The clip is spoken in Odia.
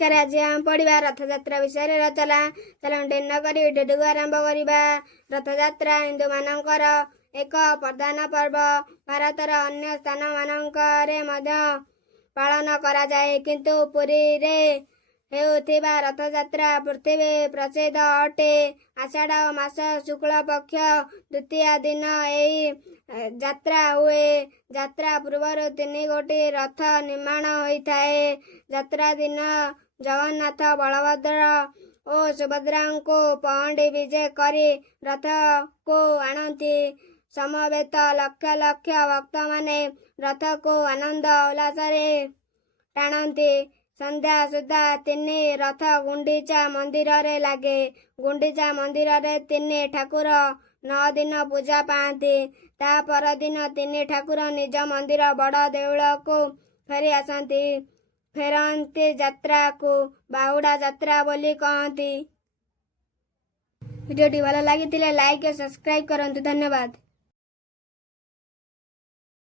नमस्कार। आज हम पढ़ा रथयात्रा विषय रचना। चलो न करी भिडियो आरंभ करवा। रथयात्रा हिंदू मानकर एक प्रधान पर्व। भारतर अन्य स्थान मानकरे पालन करा जाए, किंतु पुरी रे हेउथिबा रथयात्रा पृथ्वी प्रसिद्ध अटे। आषाढ़ मास शुक्ल पक्ष द्वितीय दिन एही ଯାତ୍ରା ହୁଏ। ଯାତ୍ରା ପୂର୍ବରୁ 3 ଗୋଟି ରଥ ନିର୍ମାଣ ହୋଇଥାଏ। ଯାତ୍ରା ଦିନ ଜଗନ୍ନାଥ, ବଳଭଦ୍ର ଓ ସୁଭଦ୍ରାଙ୍କୁ ପହଣ୍ଡି ବିଜେ କରି ରଥକୁ ଆଣନ୍ତି। ସମବେତ ଲକ୍ଷ ଲକ୍ଷ ଭକ୍ତମାନେ ରଥକୁ ଆନନ୍ଦ ଉଲ୍ଲାସରେ ଟାଣନ୍ତି। ସନ୍ଧ୍ୟା ସୁଦ୍ଧା 3 ରଥ ଗୁଣ୍ଡିଚା ମନ୍ଦିରରେ ଲାଗେ। ଗୁଣ୍ଡିଚା ମନ୍ଦିରରେ 3 ଠାକୁର 9 ଦିନ ପୂଜା ପାଆନ୍ତି। ତା ପରଦିନ 3 ଠାକୁର ନିଜ ମନ୍ଦିର ବଡ଼ ଦେଉଳକୁ ଫେରି ଆସନ୍ତି। ଫେରନ୍ତି ଯାତ୍ରାକୁ ବାହୁଡ଼ା ଯାତ୍ରା ବୋଲି କହନ୍ତି। ଭିଡ଼ିଓଟି ଭଲ ଲାଗିଥିଲେ ଲାଇକ୍ ଓ ସବସ୍କ୍ରାଇବ୍ କରନ୍ତୁ। ଧନ୍ୟବାଦ।